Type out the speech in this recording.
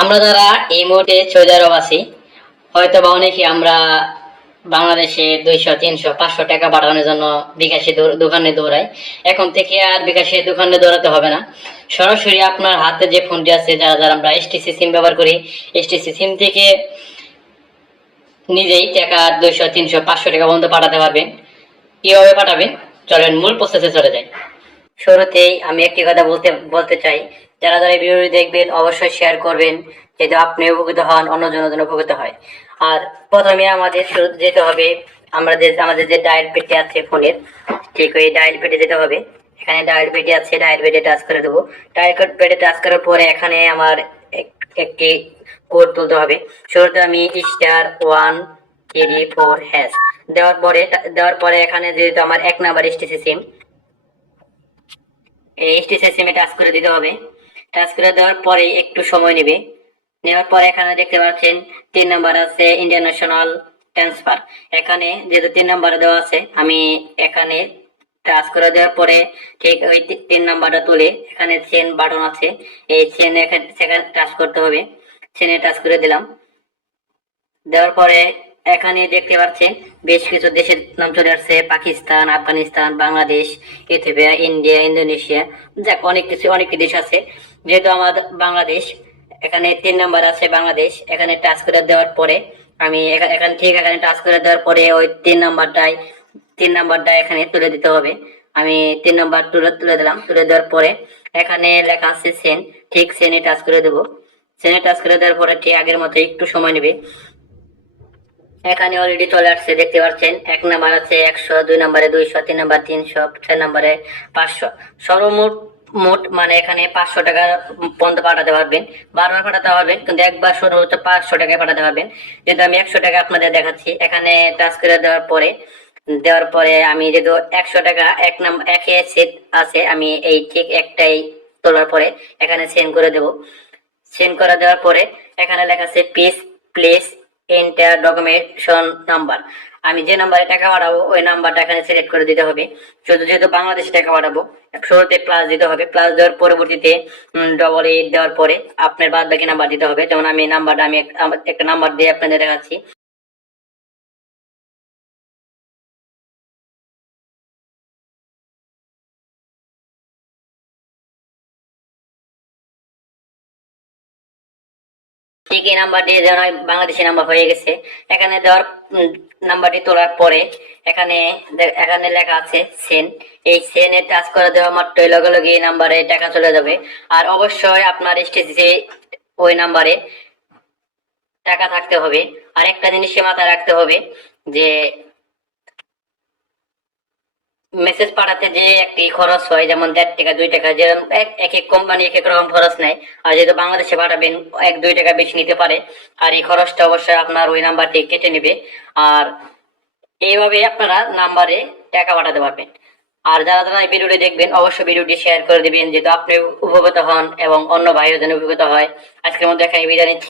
আমরা যারা এই মুহূর্তে সৌদি আরব আছি, হয়তো বা অনেকে আমরা বাংলাদেশে 200, 300, 500 টাকা পাঠানোর জন্য বিকাশে দোকানে দৌড়াই। এখন থেকে আর বিকাশে দোকানে দৌড়াতে হবে না। সরাসরি আপনার হাতে যে ফোনটি আছে, যারা যারা আমরা এসটিসি সিম ব্যবহার করি, এসটিসি সিম থেকে নিজেই টাকা 200, 300, 500 টাকা পর্যন্ত পাঠাতে পারবেন। কিভাবে পাঠাবেন, চলেন মূল প্রসেসে চলে যাই। শুরুতেই আমি একটি কথা বলতে চাই, যারা যারা ভিডিওটি দেখবেন অবশ্যই শেয়ার করবেন, যাতে আপনি উপকৃত হন, অন্যজন উপকৃত হয়। আর প্রথমে আমাদের শুরুতে যেতে হবে, আমাদের যে ডায়াল পেটি আছে ফোনের, ঠিক ওই ডায়াল পেটে যেতে হবে। এখানে ডায়াল পেটি আছে, ডায়াল পেটে টাচ করে দেবো। ডায়াল পেটে টাচ করার পরে এখানে আমার একটি কোড তুলতে হবে। শুরুতে আমি *134# দেওয়ার পরে এখানে যেহেতু আমার 1 নাম্বার এসটিসি সিম, এসটিসি সিমে টাচ করে দিতে হবে। টাচ করে দেওয়ার পরে একটু সময় নেবে। নেওয়ার পরে এখানে দেখতে পাচ্ছেন 3 নাম্বার আছে ইন্টারন্যাশনাল ট্রান্সফার। এখানে যেহেতু 3 নাম্বার দেওয়া আছে, আমি এখানে টাচ করে দেওয়ার পরে ঠিক ওই 3 নাম্বারটা তুলে এখানে চেন বাটন আছে, এই চেনে সেখানে টাচ করতে হবে। চেনে টাচ করে দিলাম। দেওয়ার পরে এখানে দেখতে পাচ্ছেন বেশ কিছু দেশের নাম চলে আসছে: Pakistan, Afghanistan, Bangladesh, Ethiopia, India, Indonesia, যাক অনেকটি দেশ আছে। যেহেতু আমাদের বাংলাদেশ, এখানে 3 নাম্বার আছে বাংলাদেশ। এখানে টাচ করে দেওয়ার পরে আমি এখানে টাচ করে দেওয়ার পরে ওই 3 নাম্বারটা এখানে তুলে দিতে হবে। আমি 3 নাম্বার তুলে দিলাম। তুলে দেওয়ার পরে এখানে লেখা আছে সেন, ঠিক সেনে টাচ করে দেবো। সেনে টাচ করে দেওয়ার পরে ঠিক আগের মতো একটু সময় নেবে। এখানে অলরেডি চলে আসছে, দেখতে পাচ্ছেন 1 নাম্বার আছে 100, 2 নাম্বারে 200, 3 নাম্বার 300, 4 নাম্বারে 500। সর্বমোট মানে এখানে 500 টাকা পর্যন্ত পাঠাতে পারবেন। বারবার পাঠাতে পারবেন, কিন্তু একবার সর্বোচ্চ 500 টাকায় পাঠাতে পারবেন। যেহেতু আমি 100 টাকা আপনাদের দেখাচ্ছি, এখানে টাচ করে দেওয়ার পরে আমি যেহেতু 100 টাকা একে সেট আছে, আমি এই ঠিক একটাই তোলার পরে এখানে সেন্ড করে দেব। সেন্ড করে দেওয়ার পরে এখানে লেখা আছে প্লেস এন্টার ডকুমেন্টেশন নাম্বার। আমি যে নাম্বারে টাকা পাঠাবো ওই নাম্বারটা এখানে সিলেক্ট করে দিতে হবে। যেহেতু বাংলাদেশে টাকা পাঠাবো, শুরুতে প্লাস দিতে হবে। প্লাস দেওয়ার পরবর্তীতে 888 দেওয়ার পরে আপনার বাদ বাকি নাম্বার দিতে হবে। যেমন আমি একটা নাম্বার দিয়ে আপনাদের দেখাচ্ছি। ঠিক এই নাম্বার দিয়ে যেন বাংলাদেশি নাম্বার হয়ে গেছে। এখানে দেওয়ার নাম্বারটি তোলার পরে এখানে লেখা আছে সেন। এই সেনে টাচ করে দেওয়া মাত্রই লগে লগে এই নাম্বারে টাকা চলে যাবে। আর অবশ্যই আপনার স্টেজে ওই নাম্বারে টাকা থাকতে হবে। আর একটা জিনিস মাথায় রাখতে হবে যে মেসেজ পাঠাতে যে একটি খরচ হয়, যেমন 1.5 টাকা 2 টাকা, যেরকম এক এক কোম্পানি এক এক রকম খরচ নেয়। আর যেহেতু বাংলাদেশে পাঠাবেন 1-2 টাকা বেশি নিতে পারে। আর এই খরচটা অবশ্যই আপনার ওই নাম্বারটি কেটে নেবে। আর এইভাবে আপনারা নাম্বারে টাকা পাঠাতে পারবেন। আর যারা যারা এই ভিডিওটি দেখবেন অবশ্যই ভিডিওটি শেয়ার করে দিবেন, যেহেতু আপনি উপকৃত হন এবং অন্য ভাইও যেন উপকৃত হয়। আজকের মধ্যে এখানে বিদায় নিচ্ছি।